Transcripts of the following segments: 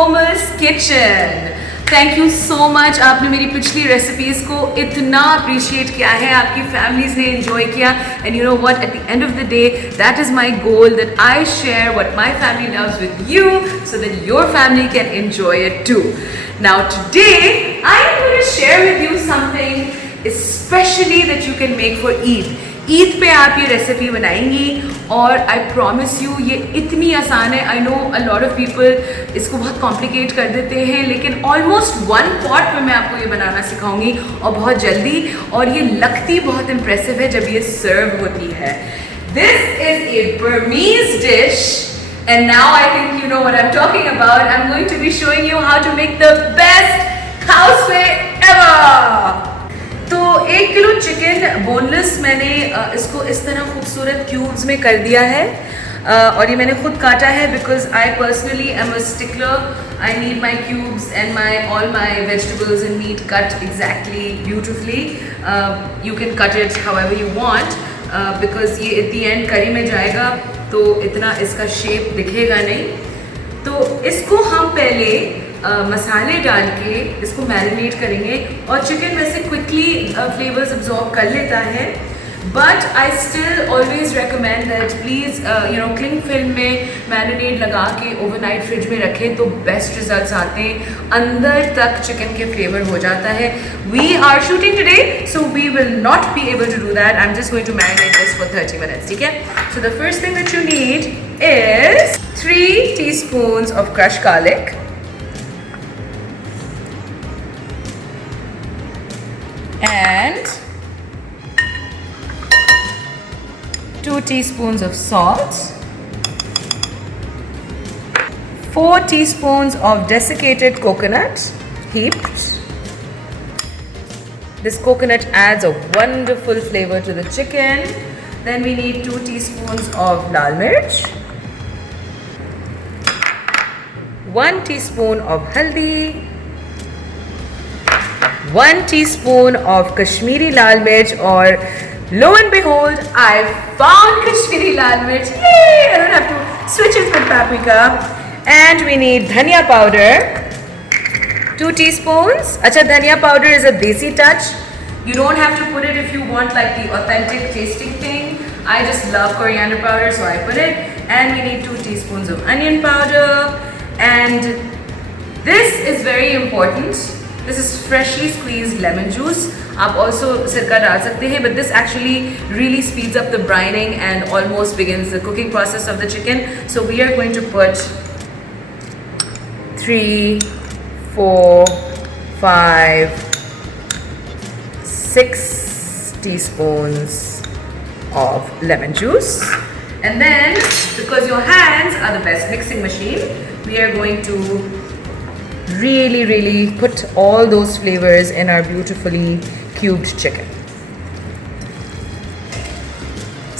Komal's Kitchen. Thank you so much. आपने मेरी पिछली रेसिपीज़ को इतना अप्रिशिएट किया है, आपकी फैमिलीज ने इन्जॉय किया. And you know what, at the end of the day that is my goal, that I share what my family loves with you so that your family can enjoy it too. Now today I am going to share with you something specially that you can make for Eid. Eid पे आप ये recipe बनाएंगी और I promise you ये इतनी आसान है. I know a lot of people इसको बहुत कॉम्प्लिकेट कर देते हैं, लेकिन ऑलमोस्ट वन पॉट में मैं आपको ये बनाना सिखाऊंगी और बहुत जल्दी. और ये लगती बहुत इम्प्रेसिव है जब ये सर्व होती है. This is a Burmese dish and now I think you know what I'm talking about. I'm going to be showing you how to make the best khao ever. तो 1 किलो चिकन बोनलेस मैंने इसको इस तरह खूबसूरत cubes में कर दिया है. और ये मैंने खुद काटा है because I personally am a stickler. I need my cubes and all my vegetables and meat cut exactly beautifully. You can cut it however you want because ये एट द एंड करी में जाएगा तो इतना इसका shape दिखेगा नहीं. तो इसको हम पहले मसाले डाल के इसको मैरिनेट करेंगे. और चिकन वैसे क्विकली फ्लेवर्स अब्जॉर्ब कर लेता है, but I still always recommend that please you know cling film में मैरिनेट लगा के ओवरनाइट फ्रिज में रखें तो बेस्ट रिजल्ट्स आते हैं. अंदर तक चिकन के फ्लेवर हो जाता है. We are shooting today so we will not be able to do that. I am just going to marinate this for 30 minutes. ठीक है. So the first thing that you need is 3 teaspoons of crushed garlic, and 2 teaspoons of salt, 4 teaspoons of desiccated coconut heaped. This coconut adds a wonderful flavor to the chicken. Then we need 2 teaspoons of lal mirch, 1 teaspoon of haldi, 1 teaspoon of Kashmiri lal mirch, or lo and behold, I found Kashmiri lal mirch. Yay! I don't have to switch it with paprika. And we need dhania powder, 2 teaspoons. Acha, dhania powder is a desi touch. You don't have to put it if you want like the authentic tasting thing. I just love coriander powder, so I put it. And we need 2 teaspoons of onion powder. And this is very important. This is freshly squeezed lemon juice. आप also सिरका डाल सकते हैं, but this actually really speeds up the brining and almost begins the cooking process of the chicken. So we are going to put 3, 4, 5, 6 teaspoons of lemon juice. And then, because your hands are the best mixing machine, we are going to really put all those flavors in our beautifully cubed chicken.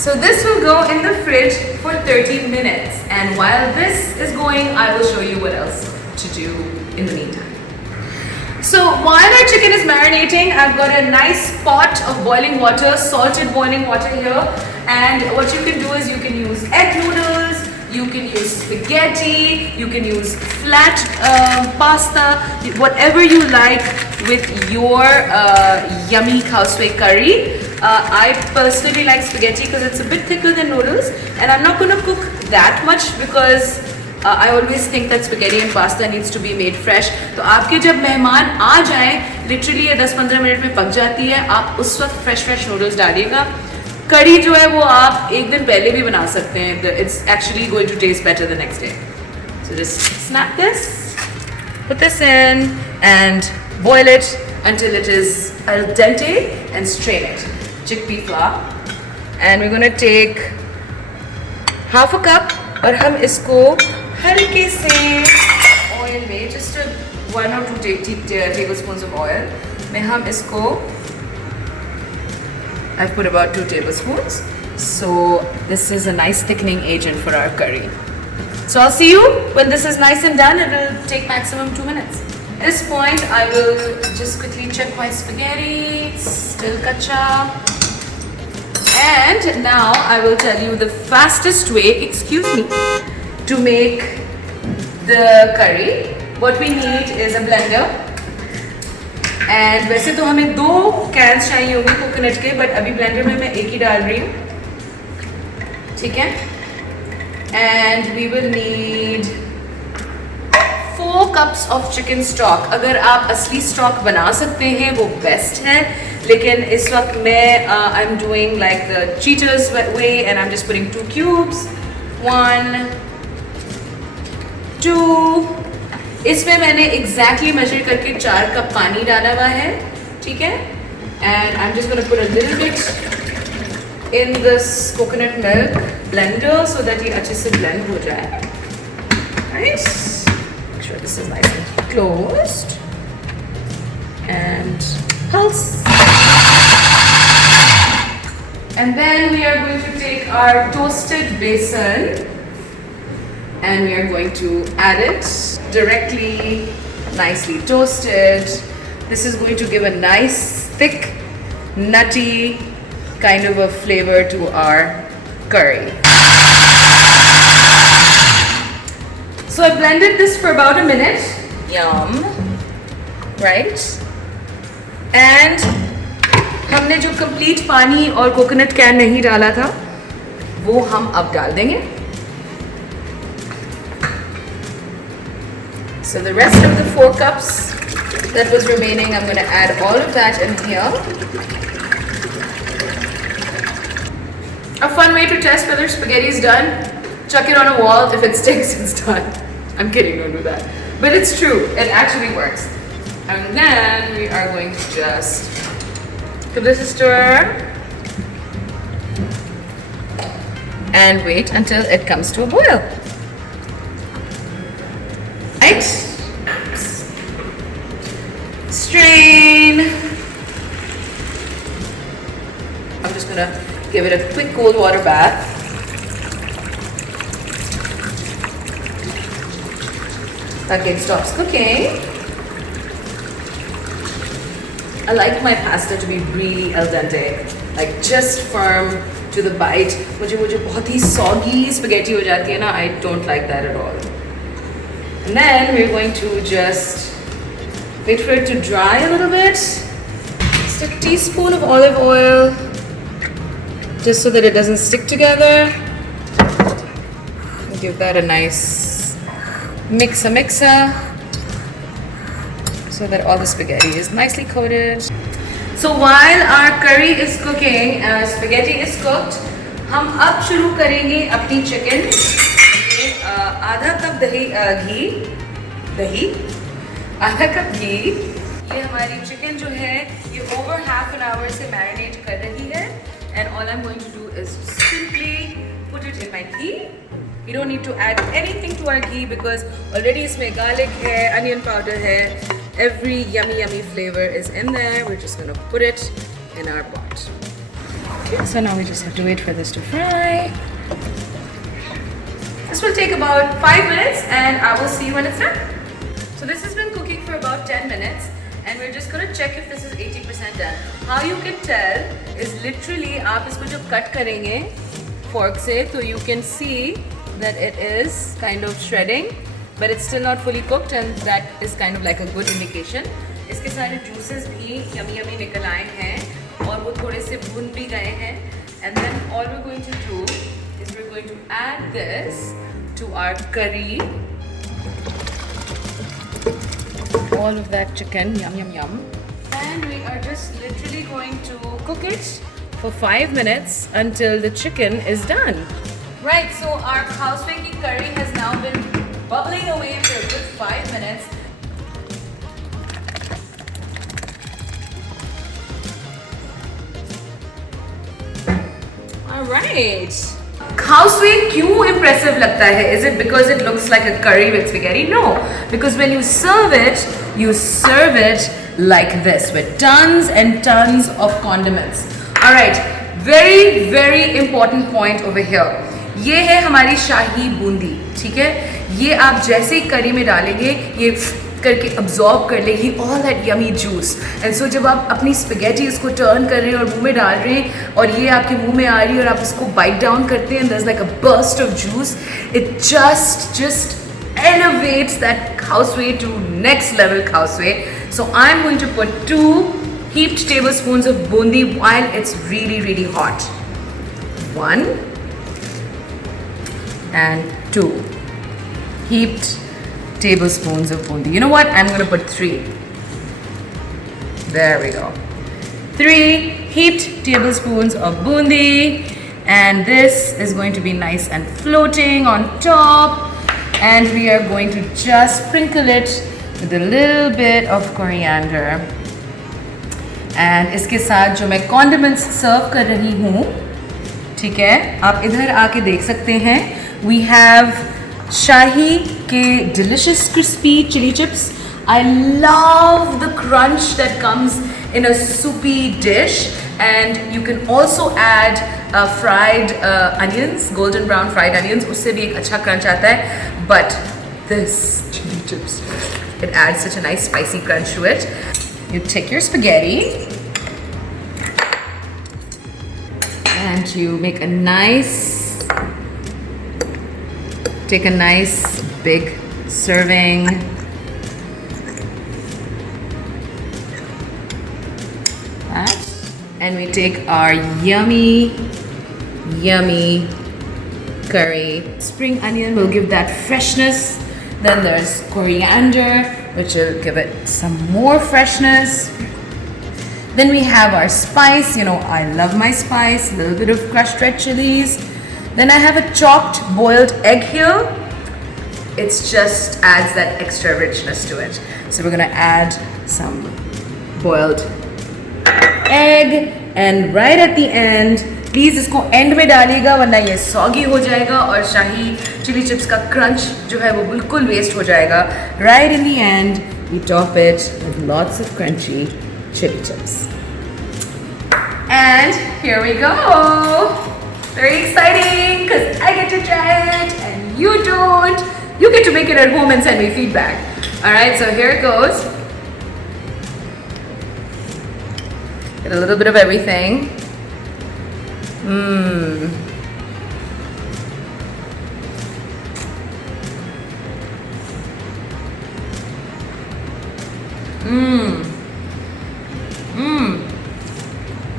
So this will go in the fridge for 30 minutes, and while this is going, I will show you what else to do in the meantime. So while our chicken is marinating, I've got a nice pot of boiling water, salted boiling water here, and what you can do is you can use egg noodles, you can use spaghetti, you can use flat pasta, whatever you like with your yummy khao soi curry. I personally like spaghetti because it's a bit thicker than noodles, and I'm not going to cook that much because I always think that spaghetti and pasta needs to be made fresh. तो आपके जब मेहमान आ जाएं, literally ये 10-15 minute में पक जाती है. आप उस वक्त fresh noodles डालिएगा. कड़ी जो है वो आप एक दिन पहले भी बना सकते हैं. It's actually going to taste better the next day. So just snap this, put this in, and boil it until it is al dente, and strain it. Chickpea flour, and we're going to take half a cup, और हम इसको हल्के से oil में, just 1 or 2 tablespoons of oil में हम इसको, I've put about 2 tablespoons. So this is a nice thickening agent for our curry. So I'll see you when this is nice and done. It will take maximum 2 minutes. At this point, I will just quickly check my spaghetti. Still kacha. And now I will tell you the fastest way, excuse me, to make the curry. what we need is a blender. And वैसे तो हमें 2 cans चाहिए होंगे coconut के, but अभी blender में मैं एक ही डाल रही हूँ, ठीक है। And we will need 4 cups of chicken stock. अगर आप असली स्टॉक बना सकते हैं वो बेस्ट है, लेकिन इस वक्त मैं I am doing like the cheaters way and I am just putting 2 cubes, 1 2। इसमें मैंने एग्जैक्टली मेजर करके 4 कप पानी डाला हुआ है, ठीक है। And I am just gonna put a little bit in this coconut milk blender so that ये अच्छे से ब्लेंड हो जाए। Nice, make sure this is nice and closed end pulse. And then we are going to take our toasted besan and we are going to add it directly, nicely toasted. This is going to give a nice thick nutty kind of a flavor to our curry. So I blended this for about a minute. Yum, right? And हमने जो complete पानी और coconut can नहीं डाला था वो हम अब डाल देंगे। So the rest of the 4 cups that was remaining, I'm going to add all of that in here. A fun way to test whether spaghetti is done, chuck it on a wall. If it sticks, it's done. I'm kidding, don't do that. But it's true, it actually works. And then we are going to just give this a stir and wait until it comes to a boil. Right? Strain. I'm just gonna give it a quick cold water bath. That it stops cooking. I like my pasta to be really al dente, like just firm to the bite. मुझे बहुत ही soggy spaghetti हो जाती है ना, I don't like that at all. And then we're going to just wait for it to dry a little bit. Just a teaspoon of olive oil, just so that it doesn't stick together. Give that a nice mixer, so that all the spaghetti is nicely coated. So while our curry is cooking, spaghetti is cooked, हम अब शुरू करेंगे अपनी chicken. आधा cup आधा cup घी। ये हमारी chicken जो है ये over half an hour से मैरिनेट कर रही है, and all I'm going to do is simply put it in my ghee. You don't need to add anything to our ghee because already इसमें garlic है, onion powder है, every yummy flavor is in there. We're just gonna put it in our pot. Okay, so now we just have to wait for this to fry. This will take about 5 minutes and I will see you when it's done. So this has been cooking for about 10 minutes and we're just going to check if this is 80% done. How you can tell is literally आप इसको जब cut करेंगे fork से तो you can see that it is kind of shredding but it's still not fully cooked and that is kind of like a good indication. इसके सारे juices भी yummy निकल आए हैं और वो थोड़े से भुन भी गए हैं and then all we're going to do is we're going to add this to our curry. All of that chicken, yum. And we are just literally going to cook it for 5 minutes until the chicken is done. Right, so our khao-sui curry has now been bubbling away for a good 5 minutes. All right. Khao-sui क्यों impressive लगता है? Is it because it looks like a curry with spaghetti? No, because when you serve it like this with tons and tons of condiments. All right, very important point over here. ये है हमारी शाही बूंदी, ठीक है? ये आप जैसे ही करी में डालेंगे ये करके अब्जॉर्ब कर लेगी all that yummy juice and so जब आप अपनी स्पेगेटी इसको टर्न कर रहे हैं और मुंह में डाल रहे हैं और ये आपके मुंह में आ रही है और आप इसको बाइट डाउन करते हैं there is like a burst of juice it just elevates that khao to next level khao. So I'm going to put 2 heaped tablespoons of bundi while it's really hot. 1 and 2 heaped tablespoons of bundi. You know what? I'm going to put 3. There we go. 3 heaped tablespoons of bundi, and this is going to be nice and floating on top. And we are going to just sprinkle it with a little bit of coriander. And इसके साथ जो मैं condiments serve कर रही हूँ, ठीक है, आप इधर आके देख सकते हैं. We have शाही के delicious crispy chili chips. I love the crunch that comes in a soupy dish, and you can also add fried onions, golden brown fried onions. उससे भी एक अच्छा crunch आता है. But this chili chips, it adds such a nice spicy crunch to it. You take your spaghetti and you make a nice, take a nice big serving. And we take our yummy curry. Spring onion will give that freshness. Then there's coriander, which will give it some more freshness. Then we have our spice. You know, I love my spice. A little bit of crushed red chilies. Then I have a chopped boiled egg here. It just adds that extra richness to it. So we're gonna add some boiled egg, and right at the end, please इसको and में डालिएगा वरना ये soggy हो जाएगा और शाही chilli chips का crunch जो है वो बिल्कुल वेस्ट हो जाएगा. Right in the end, we top it with lots of crunchy chili chips. And here we go. Very exciting because I get to try it and you don't. You get to make it at home and send me feedback. Alright, so here it goes. Get a little bit of everything.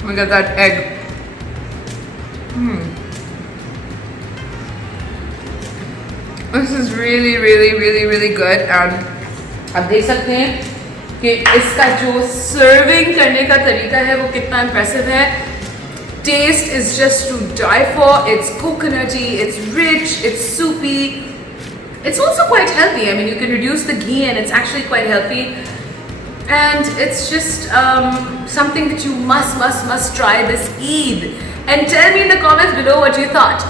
Look at that egg. This is really good. And आप देख सकते हैं कि इसका जो serving करने का तरीका है वो कितना impressive है. Taste is just to die for. It's coconutty, it's rich, it's soupy. It's also quite healthy. I mean, you can reduce the ghee and it's actually quite healthy. And it's just something that you must try this Eid. And tell me in the comments below what you thought.